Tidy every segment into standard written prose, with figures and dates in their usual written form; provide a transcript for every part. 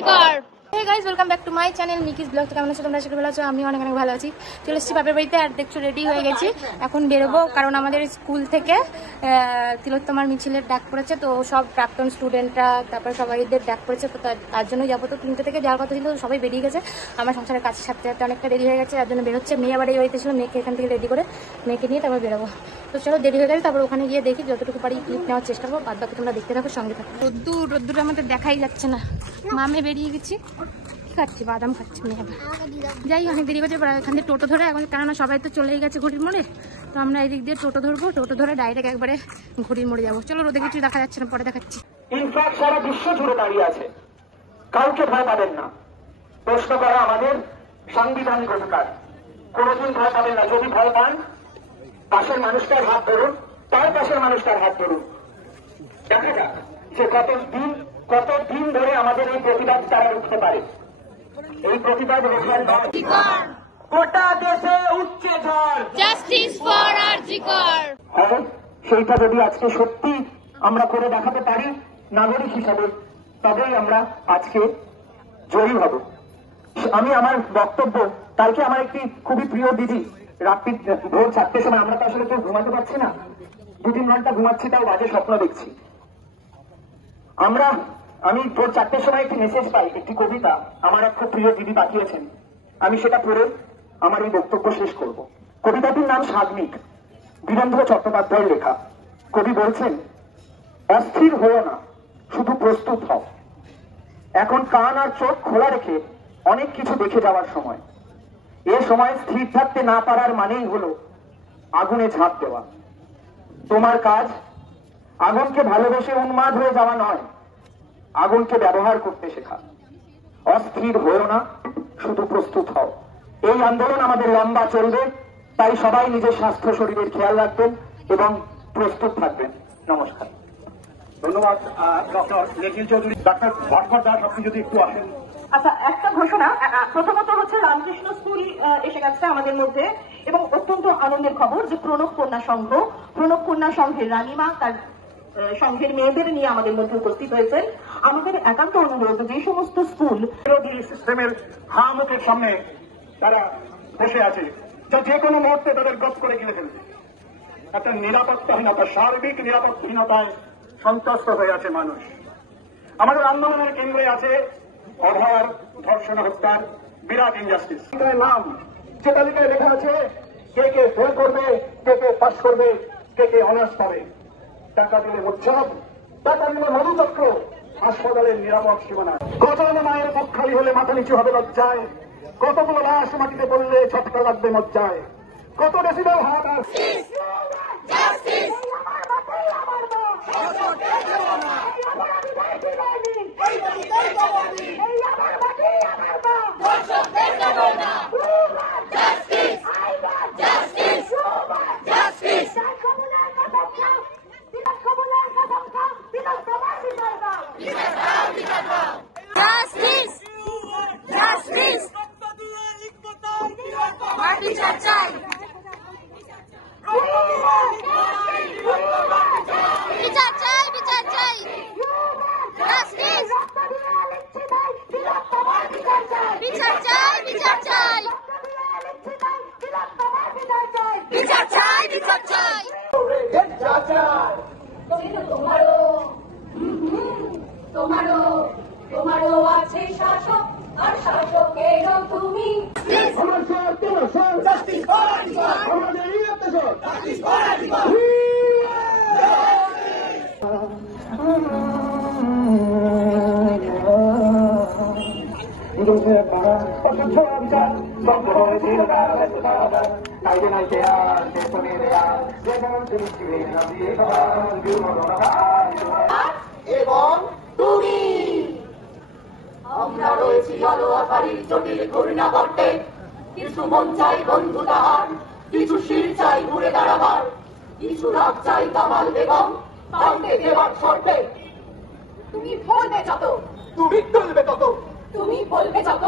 RG Kar. Hey guys, welcome back to my channel Miki's vlog. তো কেমন আছো তোমরা? সেটা ভালো আছো, আমি অনেক অনেক ভালো আছি। চলে এসেছি বাপের বাড়িতে, আর দেখছো রেডি হয়ে গেছি, এখন বেরোবো। কারণ আমাদের স্কুল থেকে তিলোত্তমার মিছিলের ডাক পড়েছে, তো সব প্রাক্তন স্টুডেন্টরা তারপর সবাইদের ডাক পড়েছে, তো তার জন্য যাবো। তো 3টে থেকে যাওয়ার কথা ছিল, সবাই বেরিয়ে গেছে। আমার সংসারের কাছে সাথে সাথে অনেকটা দেরি হয়ে গেছে, তার জন্য বেরোচ্ছে। মেয়ে আবার এই বাড়িতে ছিল, মেয়েকে এখান থেকে রেডি করে মেয়েকে নিয়ে তারপর বেরোবো। তো চলো, দেরি হয়ে গেলে তারপর ওখানে গিয়ে দেখি, যতটুকু পারি ক্লিপ নেওয়ার চেষ্টা করবো। বাদ বাকি তোমরা দেখতে থাকো, সঙ্গে থাকো। রোদ্দুর আমাদের দেখাই যাচ্ছে না। মামে বেরিয়ে গেছি, খাচ্ছি বাদাম খাচ্ছি। যাই, অনেক দেরি হয়েছে। এখান থেকে টোটো ধরে এখন, কেননা সবাই তো চলেই গেছে ঘড়ির মোড়ে, তো আমরা এদিক দিয়ে টোটো ধরবো। টোটো ধরে ডাইরেক্ট একবারে ঘড়ির মোড়ে যাবো। চলো, রোদে কিছু দেখা যাচ্ছে না, পরে দেখাচ্ছি। ইনফ্যাক্ট সারা বিশ্ব জুড়ে দাঁড়িয়ে আছে, কাউকে ভয় পাবেন না। প্রশ্ন করা আমাদের সাংবিধানিক অধিকার, কোনোদিন ভয় পাবেন না। যদি ভয় পান, পাশের মানুষটার হাত ধরুন, তার পাশের মানুষটার হাত ধরুন। দেখা যাক যে কতদিন ধরে আমাদের এই প্রতিবাদ তারা উঠতে পারে। এই প্রতিবাদ রেখার নয়, গোটা দেশে উঠছে ঝড়। Justice for RG Kar. হ্যাঁ, সেইটা যদি আজকে সত্যি আমরা করে দেখাতে পারি নাগরিক হিসাবে, তবেই আমরা আজকে জয়ী হব। আমি আমার বক্তব্য, কালকে আমার একটি খুবই প্রিয় দিদি রাত্রি ভোর 4টের সময়, আমরা তো আসলে কেউ ঘুমাতে পারছি না, 2-3 ঘন্টা ঘুমাচ্ছি, তাও বাজে স্বপ্ন দেখছি। আমি ভোর 4টের সময় একটি মেসেজ পাই, একটি কবিতা আমার এক খুব প্রিয় দিদি পাঠিয়েছেন। আমি সেটা পড়ে আমার এই বক্তব্য শেষ করব। কবিতাটির নাম সাগ্নিক, বীরেন্দ্র চট্টোপাধ্যায়ের লেখা। কবি বলছেন, অস্থির হও না, শুধু প্রস্তুত হও। এখন কান আর চোখ খোলা রেখে অনেক কিছু দেখে যাওয়ার সময়। এ সময় স্থির থাকতে না পারার মানেই হলো আগুনে ঝাঁপ দেওয়া। তোমার কাজ আগুনকে ভালোবেসে উন্মাদ হয়ে যাওয়া নয়, আগুনকে ব্যবহার করতে শেখা। অস্থির হও না, শুধু প্রস্তুত হও। এই আন্দোলন আমাদের লম্বা চলবে, তাই সবাই নিজের স্বাস্থ্য শরীরের খেয়াল রাখবেন এবং প্রস্তুত থাকবেন। নমস্কার, ধন্যবাদ ডক্টর লেখিল চৌধুরী। ডাক্তার ভট্টর দাস, আপনি যদি একটু আসেন। আচ্ছা, একটা ঘোষণা। প্রথমত হচ্ছে রামকৃষ্ণ স্কুল এসে গেছে আমাদের মধ্যে, এবং অত্যন্ত আনন্দের খবর যে প্রণব কন্যা সংঘের রানীমা তার সংঘের মেয়েদের নিয়ে আমাদের মধ্যে উপস্থিত হয়েছেন। আমাদের একান্ত অনুরোধ, যে সমস্ত স্কুল বিরোধী সিস্টেমের হামুখের সামনে তারা বসে আছে, যা যে কোনো মুহূর্তে তাদের গপ করে গিলে ফেলবে। একটা নিরাপত্তাহীনতা, সার্বিক নিরাপত্তাহীনতায় সন্ত্রস্ত হয়ে আছে মানুষ। আমাদের আন্দোলনের কেন্দ্রে আছে অভয়ার ধর্ষণ হত্যার বিরাট ইনজাস্টিস। নাম যে তালিকায় লেখা আছে, কে কে ফেল করবে, কে কে পাস করবে, কে কে অনার্স পাবে। টাকা দিলে উৎসব, টাকা দিলে মধুচক্র, হাসপাতালের নিরাপদ সীমানা। কতগুলো মায়ের বুক খালি হলে মাথা নিচু হবে লজ্জায়, কতগুলো লাশ মাটিতে পড়লে ঝটকা লাগবে মজ্জায়, কত ডেসিবেল হাত আর তোমারও আছে শাসক, আর শাসকেরও তুমি। এবং তুমি, আমরা রয়েছি আলোয়াকারীর জটিল ঘূর্ণা করতে। কিছু মন চাই বন্ধু তাহার, কিছু শির চাই ঘুরে দাঁড়াবার, কিছু রাগ চাই কামাল বেগম পাল্টে দেওয়ার শর্তে। তুমি বলবে যত, তুমি চলবে তত, তুমি বলবে যত,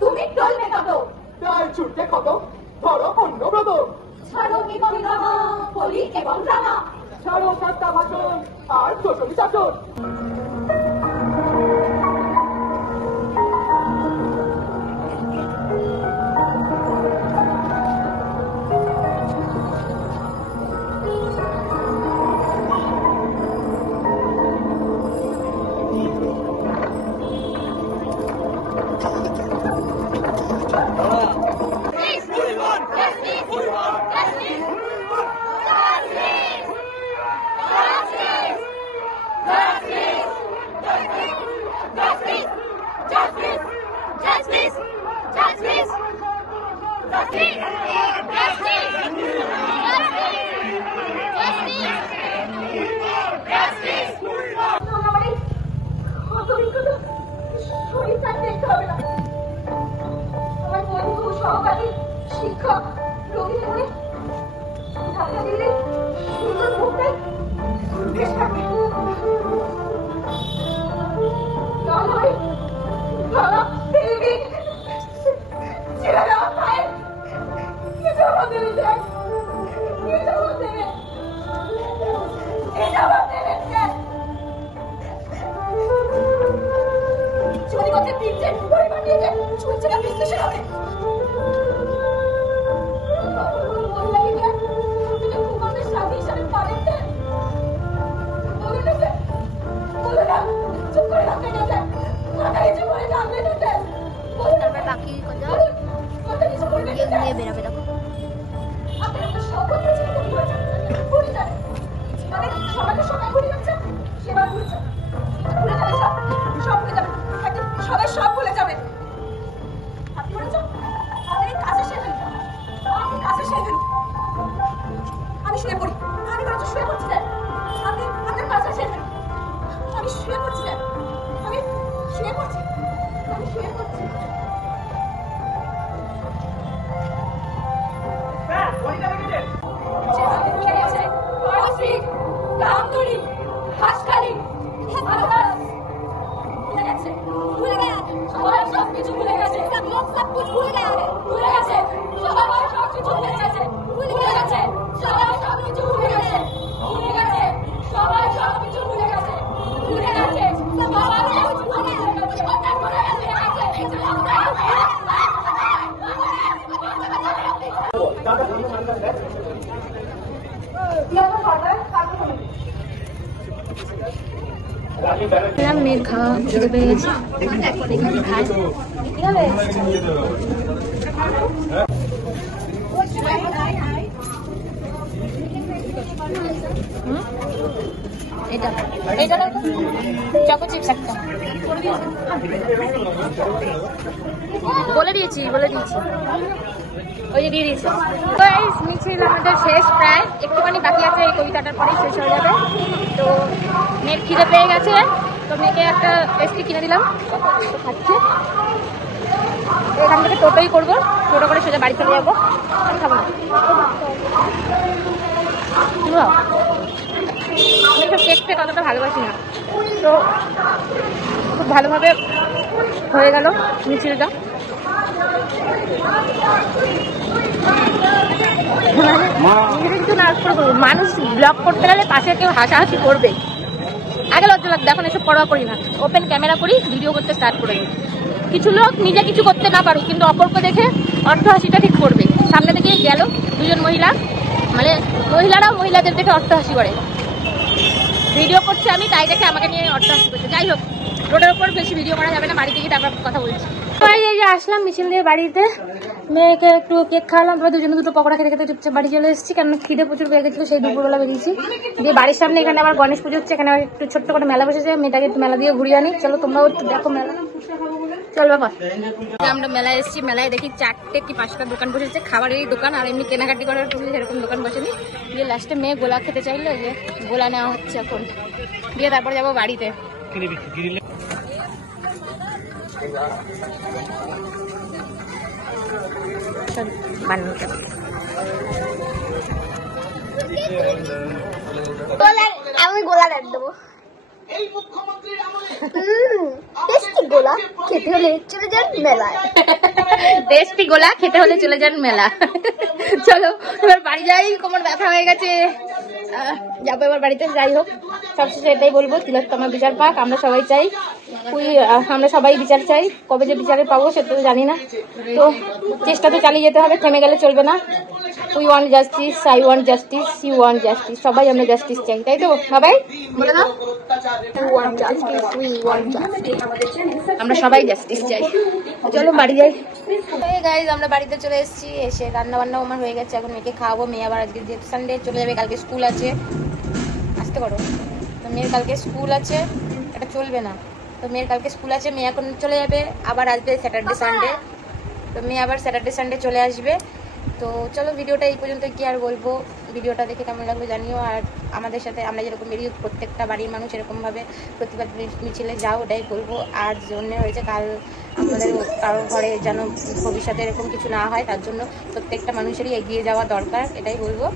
তুমি টলবে তত। প্রায় ছুটতে কত, ধরো অন্য ব্রত। ছাড়ো নিগমিত বলি এবং ড্রামা, ছাড়ো সাতটা ভাষণ আর শোষণ শাসন। শিক্ষক রোগী মনে ধাক্কা দিলে সুন্দর মুখটাই বেশ থাকে নয় বাবা দেবী ছেলেরা খায় কি জবাব দেবে দেখ কি জবাব দেবে কি জবাব দেবে চুরি করতে দিচ্ছে পরিবার নিয়ে যায় চুলছে না বিশ্লেষণ হবে সবাই সব ভুলে যাবে আপনি বলেছেন আপনি কাছে শেখেন আপনি কাছে শেখেন আমি শুয়ে পড়ি আমি বরঞ্চ শুয়ে পড়ছি না আপনি আপনার কাছে শেখেন আমি শুয়ে পড়ছি না আমি শুয়ে পড়ছি আমি শুয়ে পড়ছি সবকিছু ভুলে গেছে সব কিছু ভুলে গেছে সবাই সবকিছু ভুলে গেছে ভুলে গেছে সবাই সবকিছু ভুলে গেছে ভুলে গেছে সবাই সবকিছু ভুলে গেছে ভুলে গেছে সবাই মেয়ের খাওয়া খিদে পেয়ে গেছে এটা এটা চকো চিপস একটা বলে দিয়েছি ওই যে দিয়ে দিয়েছি। তো এই মিছিল আমাদের শেষ প্রায়, একটুখানি বাকি আছে, এই কবিতাটার পরেই শেষ হয়ে যাবে। তো মেয়ের খিদে পেয়ে গেছে, তো মেয়েকে একটা পেস্ট্রি কিনে দিলাম, খাচ্ছে। এখান থেকে টোটোই করবো, টোটো করে সোজা বাড়ি চলে যাবো, খাবো না। আমি তো কেক পেয়ে ততটা ভালোবাসি না, তো খুব ভালোভাবে হয়ে গেল মিছিলটা। কিছু না করবো, মানুষ ব্লগ করতে গেলে পাশে কেউ হাসাহাসি করবে, আগে লজ্জা লাগবে, এখন এসব পরোয়া করি না, ওপেন ক্যামেরা করি, ভিডিও করতে স্টার্ট করে দিই। কিছু লোক নিজে কিছু করতে না পারুক, কিন্তু অপরকে দেখে অট্টহাসিটা ঠিক করবে। সামনে থেকে গেল দুজন মহিলা, মানে মহিলারাও মহিলাদের দেখে অট্টহাসি করে, ভিডিও করছে আমি, তাই দেখে আমাকে নিয়ে অট্টহাসি করছে। যাই হোক, রোডের ওপর বেশি ভিডিও করা যাবে না, বাড়িতে গিয়ে তারপর কথা বলছি। এই যে আসলাম মিছিল দিয়ে বাড়িতে, মেয়েকে একটু কেক খাওয়ালাম, তারপর দুজনে দুটো পকোড়া খেতে খেতে চুপচাপ বাড়ি চলে এসেছি, কারণ খিদে প্রচুর পেয়ে গেছিলো, সেই দুপুরবেলা বেরিয়েছি। দিয়ে বাড়ির সামনে এখানে আবার গণেশ পুজো হচ্ছে, এখানে একটু ছোট্ট করে মেলা বসেছে, মেয়েটাকে একটু মেলা দিয়ে ঘুরিয়ে আনি। চলো তোমরাও একটু দেখো মেলা, চল বাবা। আমরা মেলায় এসেছি, মেলায় দেখি 4টে কি 5টা দোকান বসেছে, খাবারেরই দোকান, আর এমনি কেনাকাটি করার জন্য সেরকম দোকান বসেনি। দিয়ে লাস্টে মেয়ে গোলা খেতে চাইলো, যে গোলা নেওয়া হচ্ছে এখন, দিয়ে তারপর যাবো বাড়িতে। আমি গোলা রেট দেবো। টেস্টি গোলা খেতে হলে চলে যান মেলায়। টেস্টি গোলা খেতে হলে চলে যান মেলা। চলো এবার বাড়ি যাই, কোমর ব্যথা হয়ে গেছে, যাবো এবার বাড়িতে। যাই হোক, সবশেষে এটাই বলবো, তিলোত্তমা বিচার পাক, আমরা সবাই চাই, আমরা সবাই বিচার চাই। কবে যে বিচারে পাবো সেটা তো জানি না, তো চেষ্টা তো চালিয়ে যেতে হবে, থেমে গেলে চলবে না। We want justice, I want justice, you want justice, সবাই আমরা জাস্টিস চাই, তাই তো সবাই বলে দাও, আমরা সবাই জাস্টিস চাই। চলো বাড়ি যাই। গাইজ আমরা বাড়িতে চলে এসেছি, এসে রান্না বান্না আমার হয়ে গেছে, এখন মেয়েকে খাওয়াবো। মেয়ে আবার আজকে যেহেতু সানডে চলে যাবে, কালকে স্কুল আছে, আসতে করো, তো মেয়ের কালকে স্কুল আছে, এটা চলবে না, তো মেয়ের কালকে স্কুল আছে, মেয়ে এখন চলে যাবে, আবার আসবে স্যাটারডে সানডে। তো মেয়ে আবার স্যাটারডে সানডে চলে আসবে। তো চলো ভিডিওটা এই পর্যন্ত, কি আর বলবো, ভিডিওটা দেখে কেমন লাগলো জানিও। আর আমাদের সাথে আমরা যেরকম বেরিয়ে প্রত্যেকটা বাড়ির মানুষ এরকমভাবে প্রতিবাদ মিছিলে যাও, ওটাই বলবো। আর জন্য হয়েছে কাল আমাদের কারোর ঘরে যেন ভবিষ্যতে এরকম কিছু না হয়, তার জন্য প্রত্যেকটা মানুষেরই এগিয়ে যাওয়া দরকার, এটাই বলবো।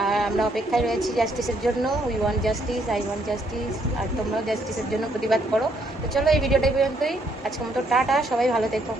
আর আমরা অপেক্ষায় রয়েছি জাস্টিসের জন্য। We want justice, I want justice. আর তোমরাও জাস্টিসের জন্য প্রতিবাদ করো। তো চলো এই ভিডিওটা এই পর্যন্তই, আজকের মতো টাটা, সবাই ভালো থেকো।